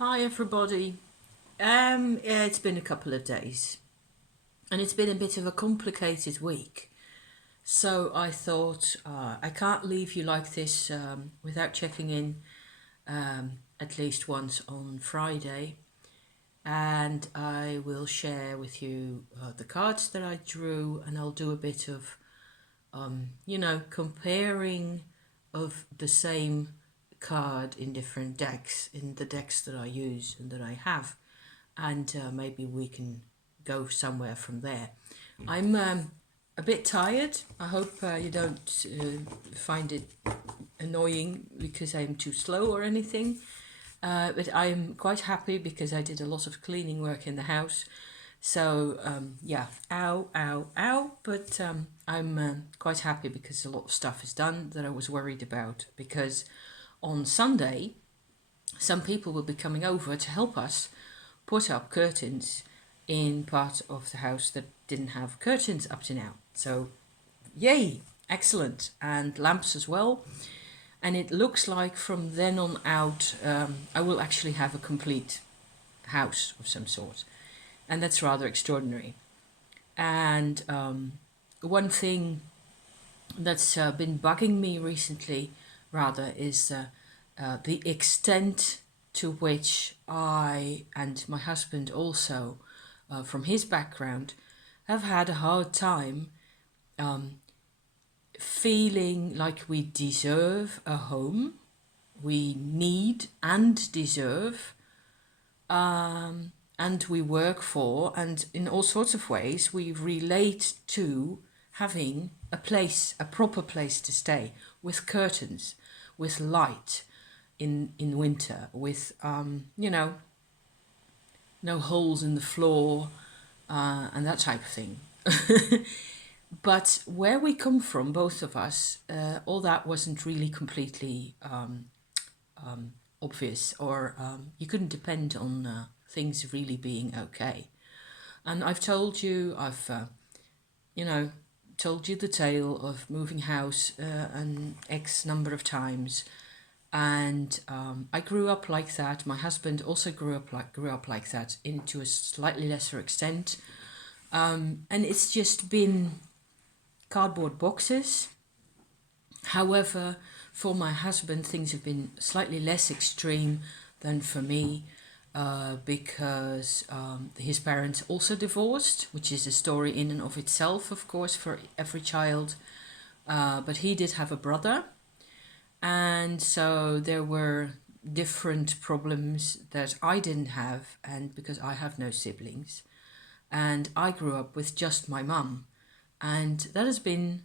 Hi everybody. Yeah, it's been a couple of days and it's been a bit of a complicated week. So I thought I can't leave you like this without checking in at least once on Friday. And I will share with you the cards that I drew, and I'll do a bit of, comparing of the same card in different decks, in the decks that I use and that I have. And maybe we can go somewhere from there. I'm a bit tired. I hope you don't find it annoying because I'm too slow or anything. But I'm quite happy because I did a lot of cleaning work in the house. So, yeah, ow, ow, ow. But I'm quite happy because a lot of stuff is done that I was worried about. Because on Sunday, some people will be coming over to help us put up curtains in part of the house that didn't have curtains up to now. So, yay, excellent. And lamps as well. And it looks like from then on out, I will actually have a complete house of some sort. And that's rather extraordinary. And one thing that's been bugging me recently, rather, is the extent to which I and my husband also, from his background, have had a hard time feeling like we deserve a home, we need and deserve, and we work for, and in all sorts of ways, we relate to having a place, a proper place to stay, with curtains, with light in winter, with, no holes in the floor, and that type of thing. But where we come from, both of us, all that wasn't really completely obvious, or you couldn't depend on things really being okay. And I've told you, you know, told you the tale of moving house an X number of times. And I grew up like that. My husband also grew up like that, into a slightly lesser extent. And it's just been cardboard boxes. However, for my husband, things have been slightly less extreme than for me, because his parents also divorced, which is a story in and of itself, of course, for every child. But he did have a brother, and so there were different problems that I didn't have, and because I have no siblings, and I grew up with just my mum, and that has been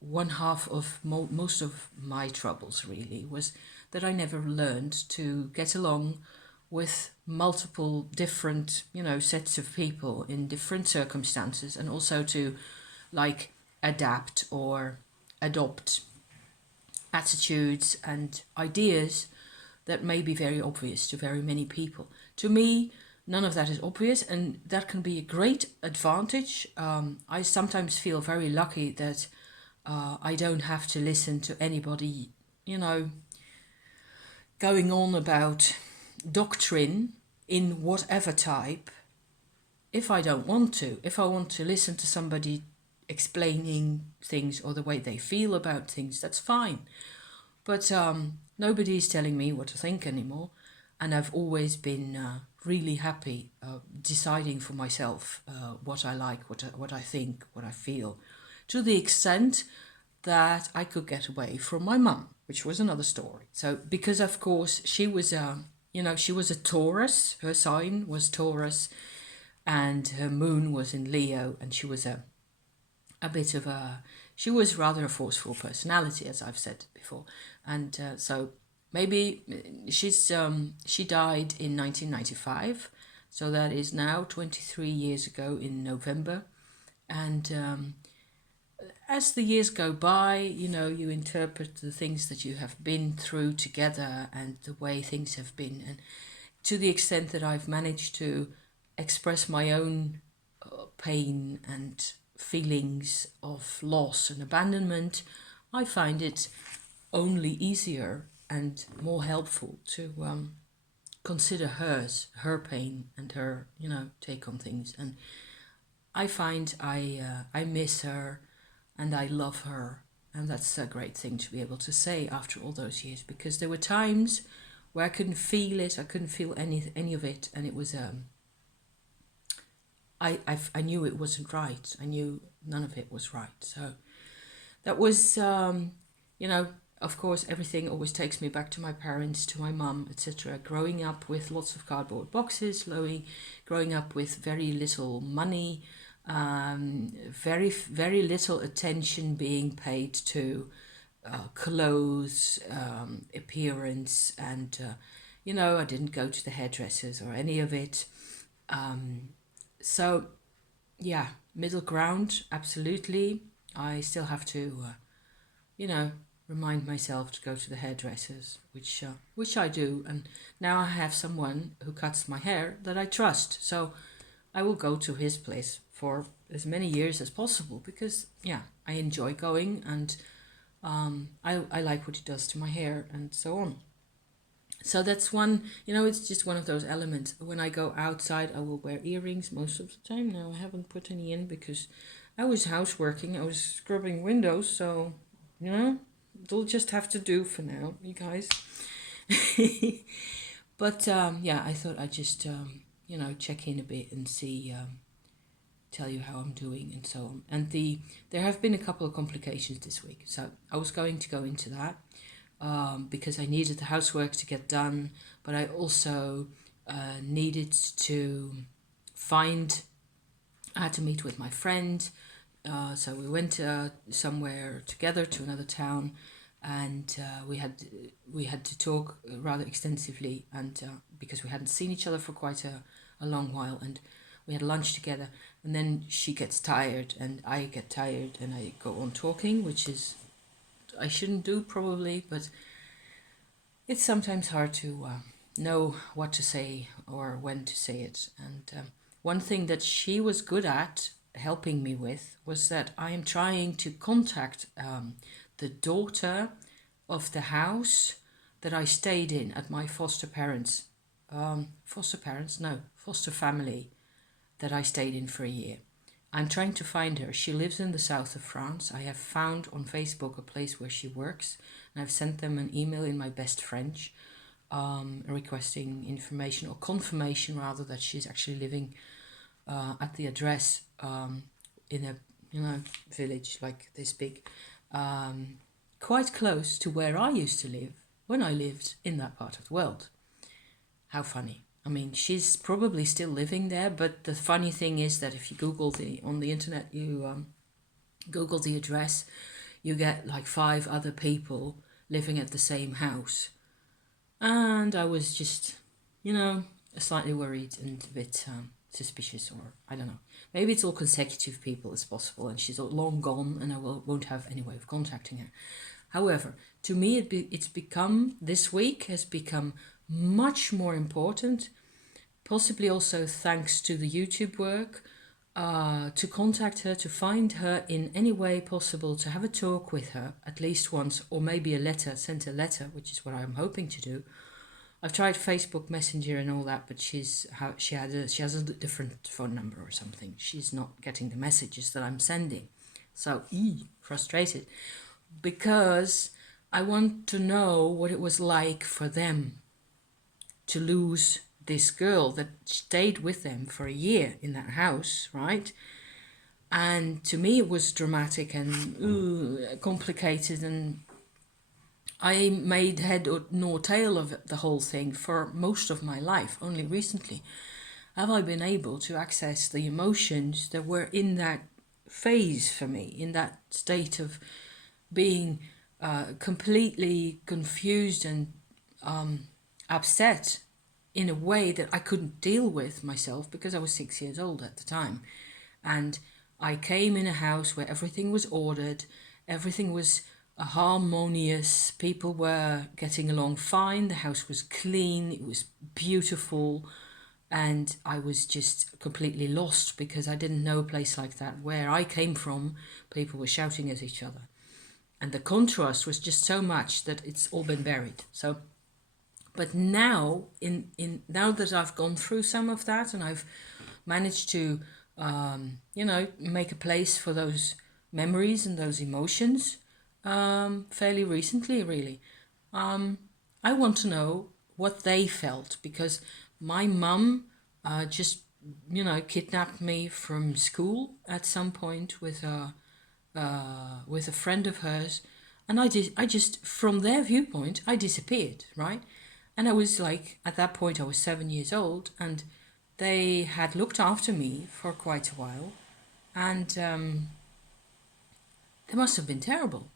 one half of most of my troubles. Really, was that I never learned to get along with multiple different, sets of people in different circumstances, and also to, like, adapt or adopt attitudes and ideas that may be very obvious to very many people. To me, none of that is obvious, and that can be a great advantage. I sometimes feel very lucky that I don't have to listen to anybody, going on about doctrine in whatever type, if I don't want to. If I want to listen to somebody explaining things or the way they feel about things, that's fine. But nobody's telling me what to think anymore. And I've always been really happy deciding for myself what I like, what I think, what I feel, to the extent that I could get away from my mum, which was another story. So, because of course she was she was a Taurus, her sign was Taurus, and her moon was in Leo, and she was a bit of a, she was rather a forceful personality, as I've said before. And so maybe she died in 1995, so that is now 23 years ago in November. And as the years go by, you interpret the things that you have been through together and the way things have been. And to the extent that I've managed to express my own pain and feelings of loss and abandonment, I find it only easier and more helpful to consider her pain and her, take on things. And I find I miss her and I love her. And that's a great thing to be able to say after all those years, because there were times where I couldn't feel it. I couldn't feel any of it. And it was, I knew it wasn't right. I knew none of it was right. So that was, of course, everything always takes me back to my parents, to my mum, etc. Growing up with lots of cardboard boxes, growing up with very little money, very, very little attention being paid to clothes, appearance, and, I didn't go to the hairdressers or any of it. So, yeah, middle ground, absolutely. I still have to, remind myself to go to the hairdressers, which I do. And now I have someone who cuts my hair that I trust. So I will go to his place for as many years as possible because, I enjoy going, and I like what he does to my hair and so on. So that's one, it's just one of those elements. When I go outside, I will wear earrings most of the time. Now I haven't put any in because I was houseworking. I was scrubbing windows. So, it'll just have to do for now, you guys. But, I thought I'd just, check in a bit and see, tell you how I'm doing and so on. And there have been a couple of complications this week. So I was going to go into that. Because I needed the housework to get done, but I also needed to I had to meet with my friend, so we went somewhere together to another town, and we had to talk rather extensively, and because we hadn't seen each other for quite a long while, and we had lunch together, and then she gets tired and I get tired and I go on talking, which is I shouldn't do probably, but it's sometimes hard to know what to say or when to say it. And one thing that she was good at helping me with was that I am trying to contact the daughter of the house that I stayed in at my foster family that I stayed in for a year. I'm trying to find her. She lives in the south of France. I have found on Facebook a place where she works, and I've sent them an email in my best French, requesting information or confirmation rather that she's actually living at the address in a village like this big, quite close to where I used to live when I lived in that part of the world. How funny. I mean, she's probably still living there, but the funny thing is that if you Google on the internet, you Google the address, you get like 5 other people living at the same house. And I was just, slightly worried and a bit suspicious, or I don't know. Maybe it's all consecutive people as possible, and she's long gone, and I won't have any way of contacting her. However, to me, this week has become much more important, possibly also thanks to the YouTube work, to contact her, to find her in any way possible, to have a talk with her at least once, or maybe send a letter, which is what I'm hoping to do. I've tried Facebook Messenger and all that, but she has a different phone number or something. She's not getting the messages that I'm sending. So, frustrated, because I want to know what it was like for them to lose this girl that stayed with them for a year in that house, right? And to me it was dramatic and complicated, and I made head nor tail of the whole thing for most of my life. Only recently have I been able to access the emotions that were in that phase for me, in that state of being completely confused and upset in a way that I couldn't deal with myself, because I was 6 years old at the time. And I came in a house where everything was ordered, everything was harmonious, people were getting along fine, the house was clean, it was beautiful, and I was just completely lost because I didn't know a place like that. Where I came from, people were shouting at each other. And the contrast was just so much that it's all been buried. So But now, now that I've gone through some of that, and I've managed to, make a place for those memories and those emotions, fairly recently, really, I want to know what they felt, because my mum just, kidnapped me from school at some point with a friend of hers, and I just, from their viewpoint, I disappeared, right? And I was like, at that point, I was 7 years old, and they had looked after me for quite a while, and they must have been terrible.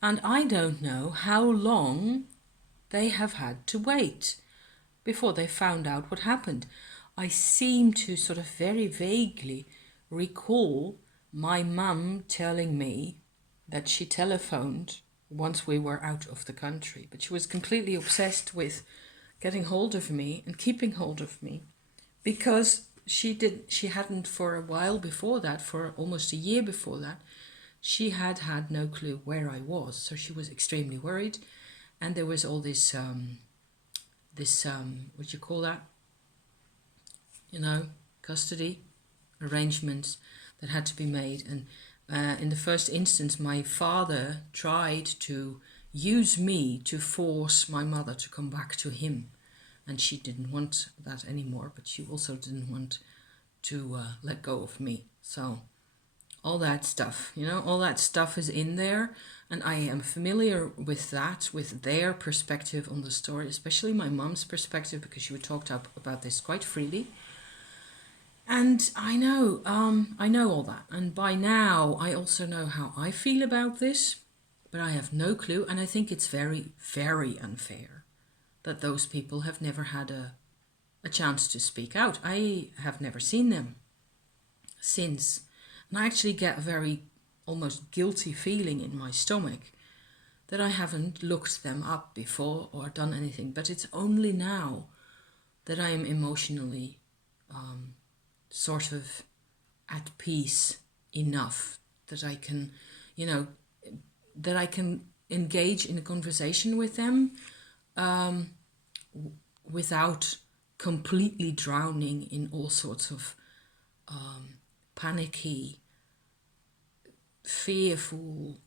And I don't know how long they have had to wait before they found out what happened. I seem to sort of very vaguely recall my mum telling me that she telephoned once we were out of the country, but she was completely obsessed with getting hold of me and keeping hold of me, because she hadn't, for a while before that, for almost a year before that, she had had no clue where I was, so she was extremely worried. And there was all this what do you call that, custody arrangements that had to be made. And in the first instance, my father tried to use me to force my mother to come back to him, and she didn't want that anymore, but she also didn't want to let go of me. So all that stuff, all that stuff is in there, and I am familiar with that, with their perspective on the story, especially my mom's perspective, because she would talk about this quite freely. And I know all that, and by now I also know how I feel about this, but I have no clue, and I think it's very, very unfair that those people have never had a chance to speak out. I have never seen them since, and I actually get a very almost guilty feeling in my stomach that I haven't looked them up before or done anything. But it's only now that I am emotionally sort of at peace enough that I can, that I can engage in a conversation with them without completely drowning in all sorts of panicky, fearful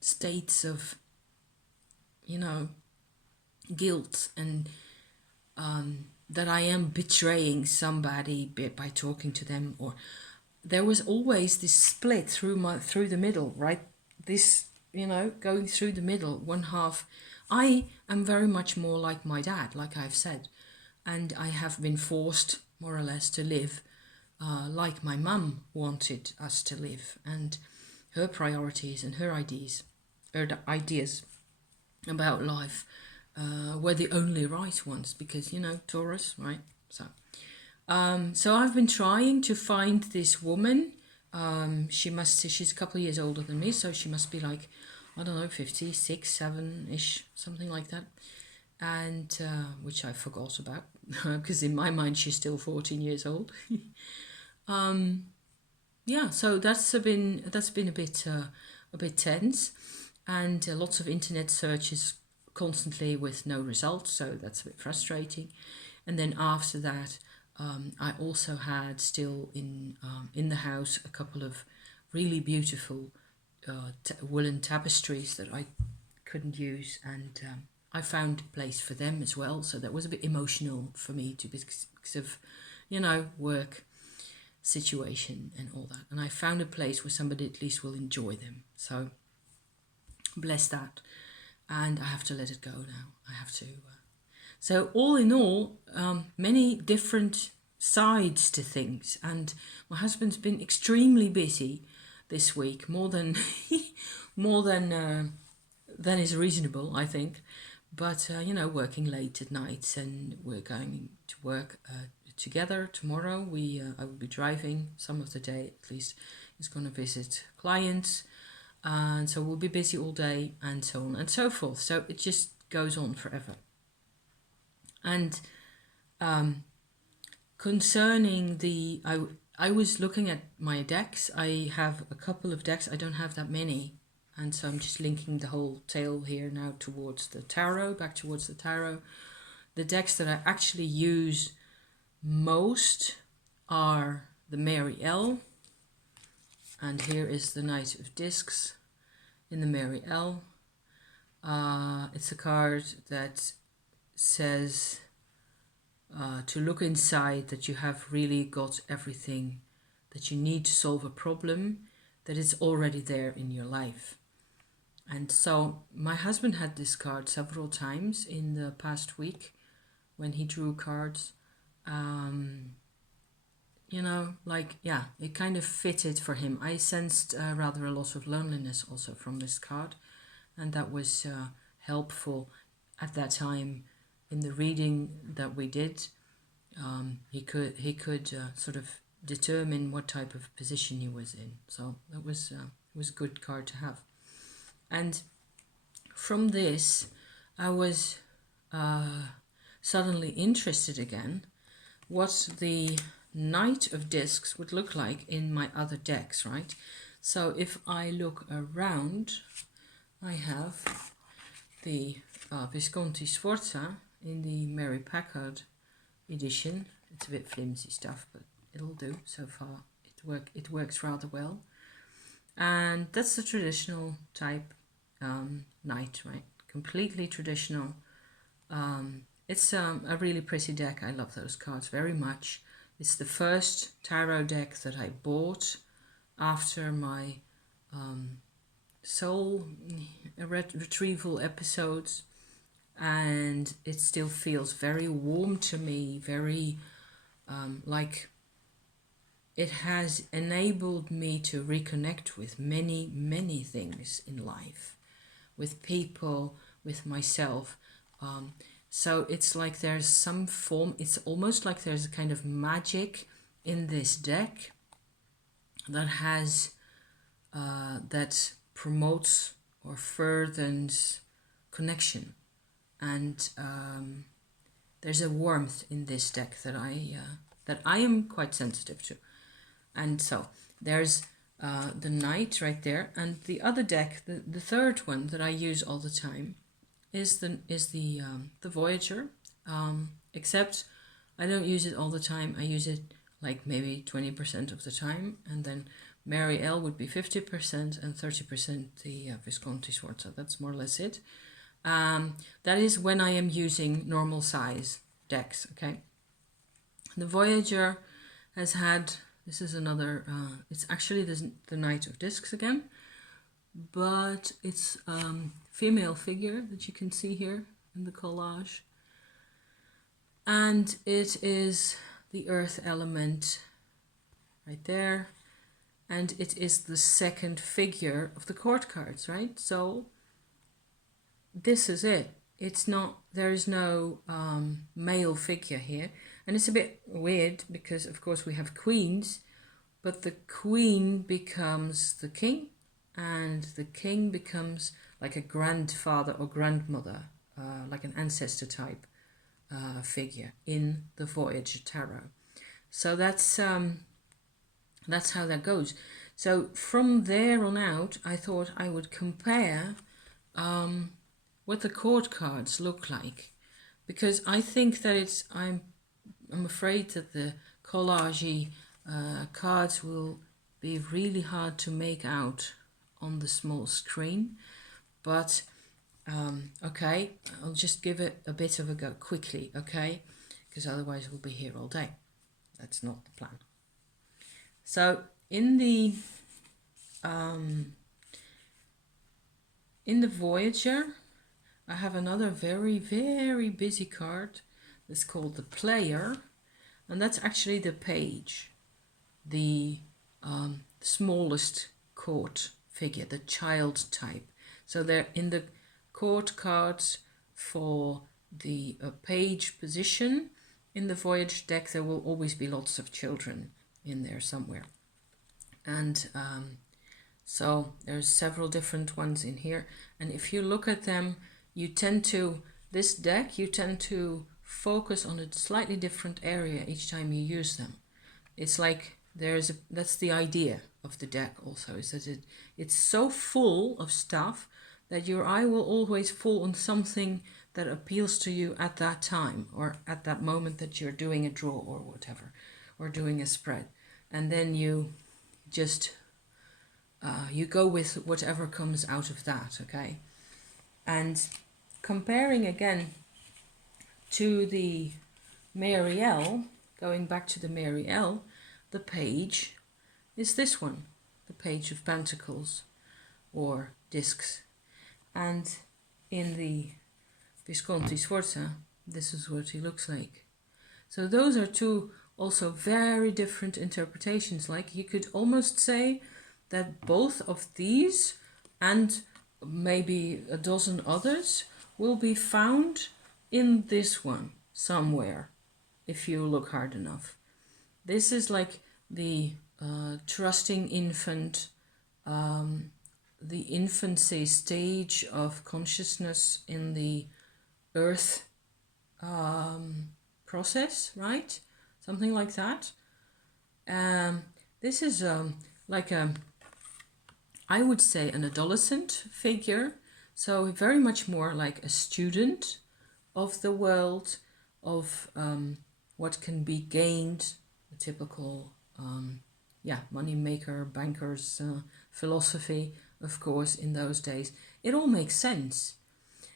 states of, guilt, and that I am betraying somebody by talking to them. Or there was always this split through the middle, right? This, going through the middle, one half. I am very much more like my dad, like I've said, and I have been forced, more or less, to live like my mum wanted us to live, and her priorities and her ideas about life were the only right ones, because Taurus, right? So I've been trying to find this woman. She's a couple of years older than me, so she must be like, I don't know, 56, 7-ish, something like that. And which I forgot about, because in my mind she's still 14 years old. Yeah, so that's been a bit tense, and lots of internet searches constantly with no results, so that's a bit frustrating. And then after that, I also had still in the house a couple of really beautiful woolen tapestries that I couldn't use, and I found a place for them as well. So that was a bit emotional for me too, because of work situation and all that. And I found a place where somebody at least will enjoy them. So bless that. And I have to let it go now. I have to. So all in all, many different sides to things. And my husband's been extremely busy this week, more than than is reasonable, I think. But working late at night, and we're going to work together tomorrow. I will be driving some of the day, at least. He's going to visit clients, and so we'll be busy all day, and so on and so forth. So it just goes on forever. And concerning I was looking at my decks. I have a couple of decks. I don't have that many And so I'm just linking the whole tale here now towards the tarot, back towards the tarot. The decks that I actually use most are the Mary L, and here is the Knight of Discs in the Mary L. It's a card that says to look inside, that you have really got everything that you need to solve a problem, that it's already there in your life. And so my husband had this card several times in the past week when he drew cards. You know, like, yeah, it kind of fitted for him. I sensed rather a lot of loneliness also from this card, and that was helpful at that time in the reading that we did. He could sort of determine what type of position he was in. So that was a good card to have. And from this, I was suddenly interested again what the Knight of Discs would look like in my other decks, right? So if I look around, I have the Visconti-Sforza in the Mary Packard edition. It's a bit flimsy stuff, but it'll do so far. It works rather well. And that's the traditional type knight, right? Completely traditional. It's a really pretty deck. I love those cards very much. It's the first tarot deck that I bought after my soul retrieval episodes, and it still feels very warm to me, very like it has enabled me to reconnect with many, many things in life, with people, with myself. So it's like there's some form, it's almost like there's a kind of magic in this deck that has, that promotes or furthers connection. And there's a warmth in this deck that I am quite sensitive to. And so there's the Knight right there, and the other deck, the third one that I use all the time, is the Voyager, except I don't use it all the time. I use it like maybe 20% of the time, and then Mary L would be 50% and 30% the Visconti-Sforza. That's more or less it. That is when I am using normal size decks, okay? The Voyager has had, this is another, it's actually the Knight of Discs again, but it's female figure that you can see here in the collage. And it is the earth element right there. And it is the second figure of the court cards, right? So this is it. It's not, there is no male figure here. And it's a bit weird because, of course, we have queens, but the queen becomes the king, and the king becomes like a grandfather or grandmother, like an ancestor type figure in the Voyager tarot. So that's how that goes. So from there on out, I thought I would compare what the court cards look like, because I think that I'm afraid that the collage cards will be really hard to make out on the small screen, but okay, I'll just give it a bit of a go quickly, okay, because otherwise we'll be here all day. That's not the plan. So in the Voyager, I have another very, very busy card that's called the Player, and that's actually the page, the smallest court figure, the child type. So they're in the court cards for the page position. In the Voyage deck, there will always be lots of children in there somewhere. And so there's several different ones in here. And if you look at them, you tend to focus on a slightly different area each time you use them. It's like that's the idea of the deck also, is that it's so full of stuff that your eye will always fall on something that appeals to you at that time, or at that moment that you're doing a draw or whatever, or doing a spread. And then you just, you go with whatever comes out of that, okay? And comparing again to the Marielle, going back to the Marielle, the page is this one, the Page of Pentacles, or discs. And in the Visconti-Sforza, this is what he looks like. So those are two also very different interpretations. Like, you could almost say that both of these and maybe a dozen others will be found in this one somewhere, if you look hard enough. This is like the trusting infant, the infancy stage of consciousness in the earth process, right? Something like that. This is like I would say an adolescent figure, so very much more like a student of the world, of what can be gained, a typical money maker, banker's philosophy, of course, in those days. It all makes sense.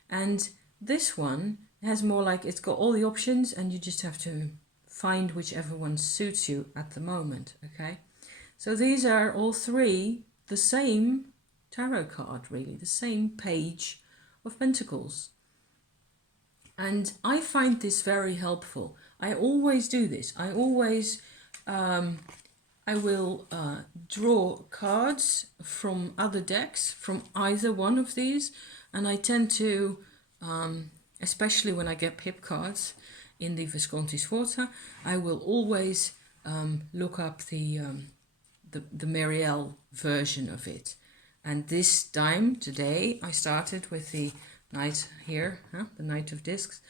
And this one has more like, it's got all the options and you just have to find whichever one suits you at the moment, okay? So these are all three the same tarot card, really, the same Page of Pentacles. And I find this very helpful. I always do this. I always, I will draw cards from other decks, from either one of these, and I tend to, especially when I get pip cards in the Visconti-Sforza, I will always look up the Marielle version of it. And this time, today, I started with the Knight here, the Knight of Discs,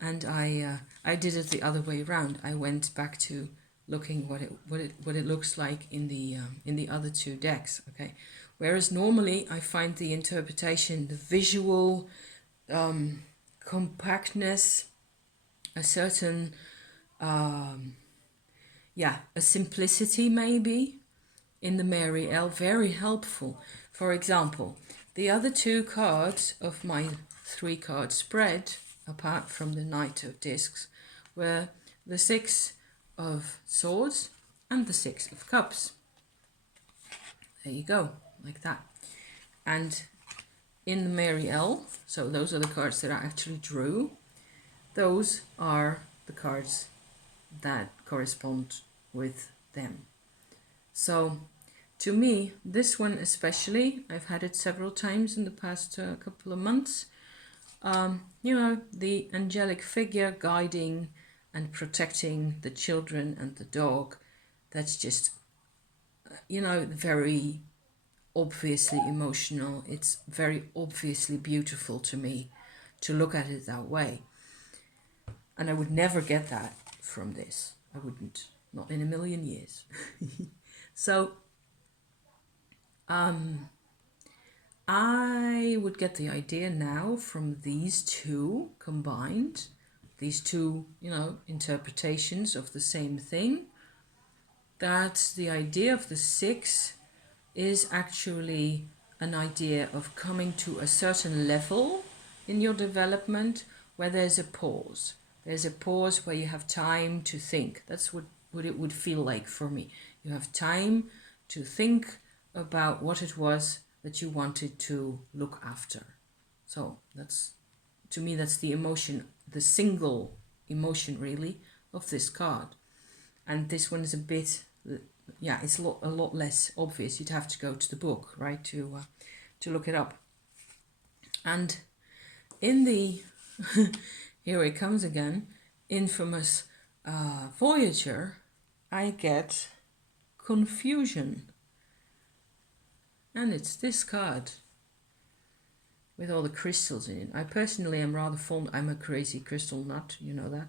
and I did it the other way around. I went back to looking what it looks like in the other two decks, okay? Whereas normally I find the interpretation, the visual compactness, a certain a simplicity maybe in the Marielle very helpful. For example, the other two cards of my 3-card spread, apart from the Knight of Discs, were the 6 of Swords and the 6 of Cups. There you go, like that. And in the Marielle, so those are the cards that I actually drew, those are the cards that correspond with them. So to me, this one especially, I've had it several times in the past couple of months, the angelic figure guiding and protecting the children and the dog, that's just, very obviously emotional. It's very obviously beautiful to me to look at it that way. And I would never get that from this. I wouldn't, not in a million years. So I would get the idea now from these two combined, these two, interpretations of the same thing, that the idea of the 6 is actually an idea of coming to a certain level in your development where there's a pause. There's a pause where you have time to think. That's what it would feel like for me. You have time to think about what it was that you wanted to look after. So that's, to me, that's the emotion, the single emotion really of this card. And this one is a bit, it's a lot less obvious. You'd have to go to the book, right, to look it up. And in the here it comes again, infamous Voyager, I get confusion. And it's this card with all the crystals in it. I personally am rather fond, I'm a crazy crystal nut, you know that.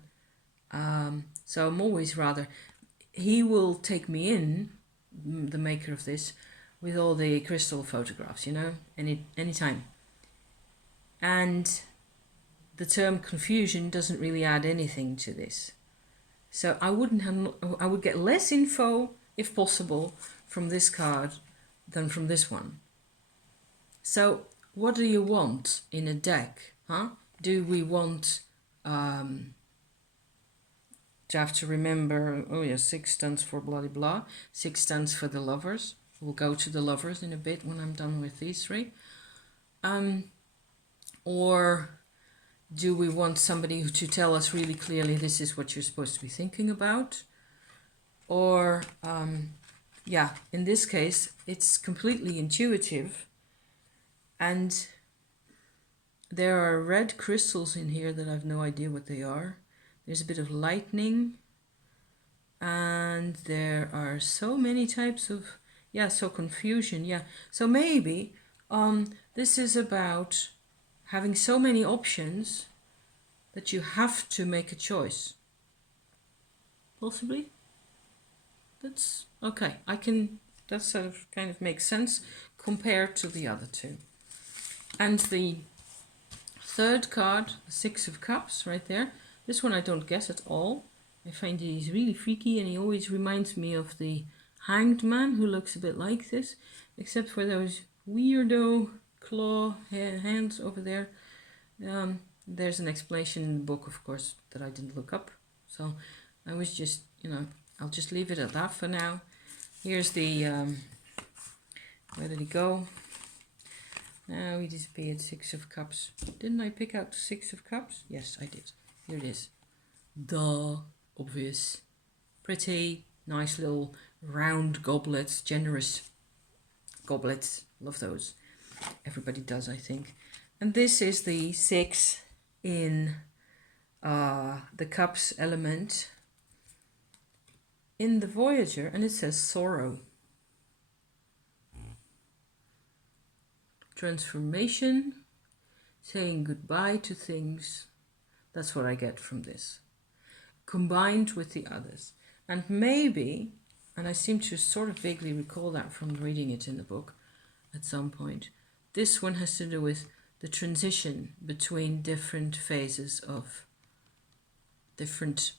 So I'm always rather, he will take me in, the maker of this, with all the crystal photographs, you know, anytime. And the term confusion doesn't really add anything to this. So I would get less info, if possible, from this card than from this one. So what do you want in a deck? Huh? Do we want to have to remember, oh yeah, 6 stands for blah blah blah, 6 stands for the lovers. We'll go to the lovers in a bit when I'm done with these 3. Or do we want somebody to tell us really clearly this is what you're supposed to be thinking about? Or, yeah, in this case, it's completely intuitive. And there are red crystals in here that I have no idea what they are. There's a bit of lightning. And there are so many types of, yeah, so confusion, yeah. So maybe this is about having so many options that you have to make a choice. Possibly. That's okay. That sort of kind of makes sense compared to the other 2. And the 3rd card, the 6 of Cups, right there. This one I don't get at all. I find he's really freaky, and he always reminds me of the Hanged Man, who looks a bit like this, except for those weirdo claw hands over there. There's an explanation in the book, of course, that I didn't look up. So I was just, I'll just leave it at that for now. Here's the, where did he go? Now he disappeared, 6 of Cups. Didn't I pick out the 6 of Cups? Yes, I did. Here it is. Duh, obvious. Pretty, nice little round goblets, generous goblets. Love those. Everybody does, I think. And this is the 6 in the Cups element in the Voyager, and it says sorrow. Transformation, saying goodbye to things. That's what I get from this, combined with the others. And maybe, and I seem to sort of vaguely recall that from reading it in the book at some point, this one has to do with the transition between different phases of different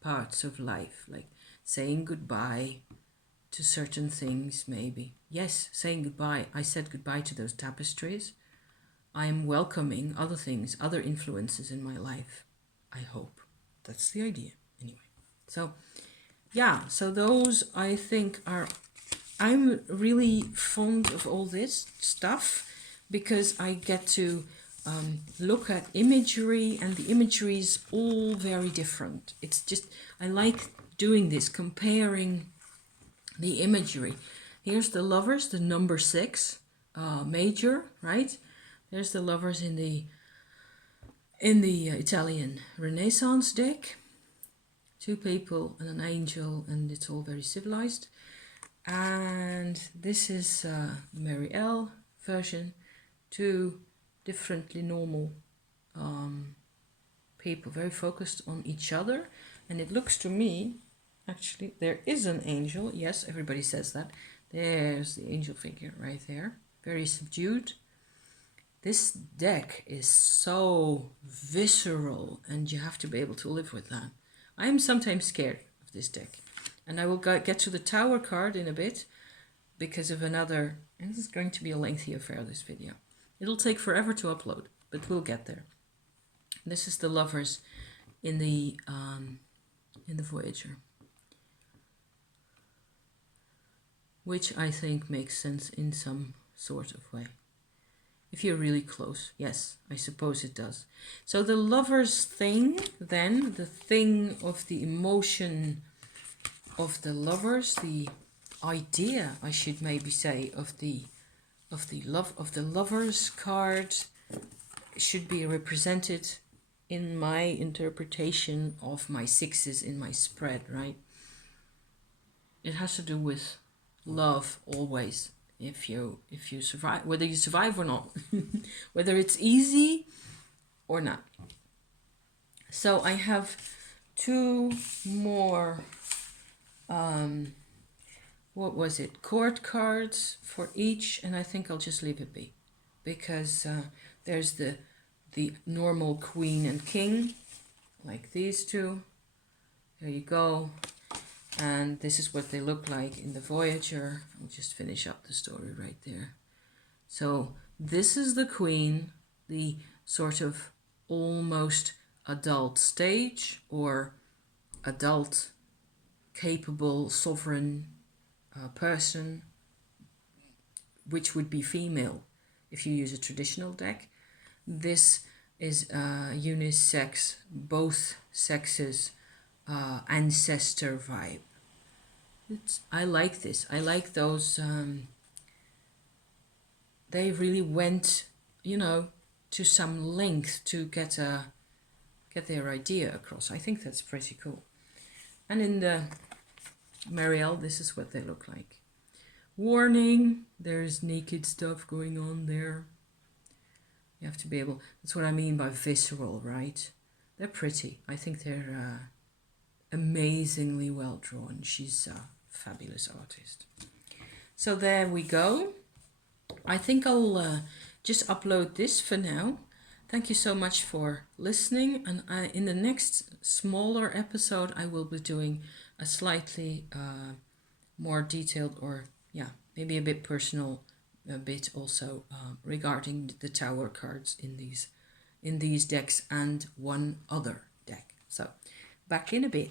parts of life, like saying goodbye to certain things, maybe. Yes, saying goodbye. I said goodbye to those tapestries. I am welcoming other things, other influences in my life, I hope. That's the idea, anyway. So, yeah, so those I think are, I'm really fond of all this stuff because I get to look at imagery, and the imagery is all very different. It's just, I like doing this, comparing the imagery. Here's the lovers, the number 6, major, right? There's the lovers in the Italian Renaissance deck. 2 people and an angel, and it's all very civilized. And this is Mary L version. 2 differently normal people, very focused on each other. And it looks to me, actually, there is an angel. Yes, everybody says that. There's the angel figure right there. Very subdued. This deck is so visceral, and you have to be able to live with that. I am sometimes scared of this deck. And I will get to the Tower card in a bit because of another, and this is going to be a lengthy affair, this video. It'll take forever to upload, but we'll get there. This is the lovers in the Voyager, which I think makes sense in some sort of way. If you're really close, yes, I suppose it does. So the lovers thing, then, the thing of the emotion of the lovers, the idea, I should maybe say, of the lovers card should be represented in my interpretation of my 6s in my spread, right? It has to do with love always. If you survive, whether you survive or not, whether it's easy or not. So I have 2 more what was it, court cards for each, and I think I'll just leave it be, because there's the normal queen and king, like these two. There you go. And this is what they look like in the Voyager. I'll just finish up the story right there. So this is the queen, the sort of almost adult stage, or adult, capable, sovereign person, which would be female if you use a traditional deck. This is unisex, both sexes, ancestor vibe. I like this. I like those. They really went, to some length to get their idea across. I think that's pretty cool. And in the Marielle, this is what they look like. Warning: there's naked stuff going on there. You have to be able. That's what I mean by visceral, right? They're pretty. I think they're amazingly well drawn. She's a fabulous artist. So there we go. I think I'll just upload this for now. Thank you so much for listening. And in the next smaller episode, I will be doing a slightly more detailed, or maybe a bit personal, a bit also regarding the tower cards in these decks and one other deck. So back in a bit.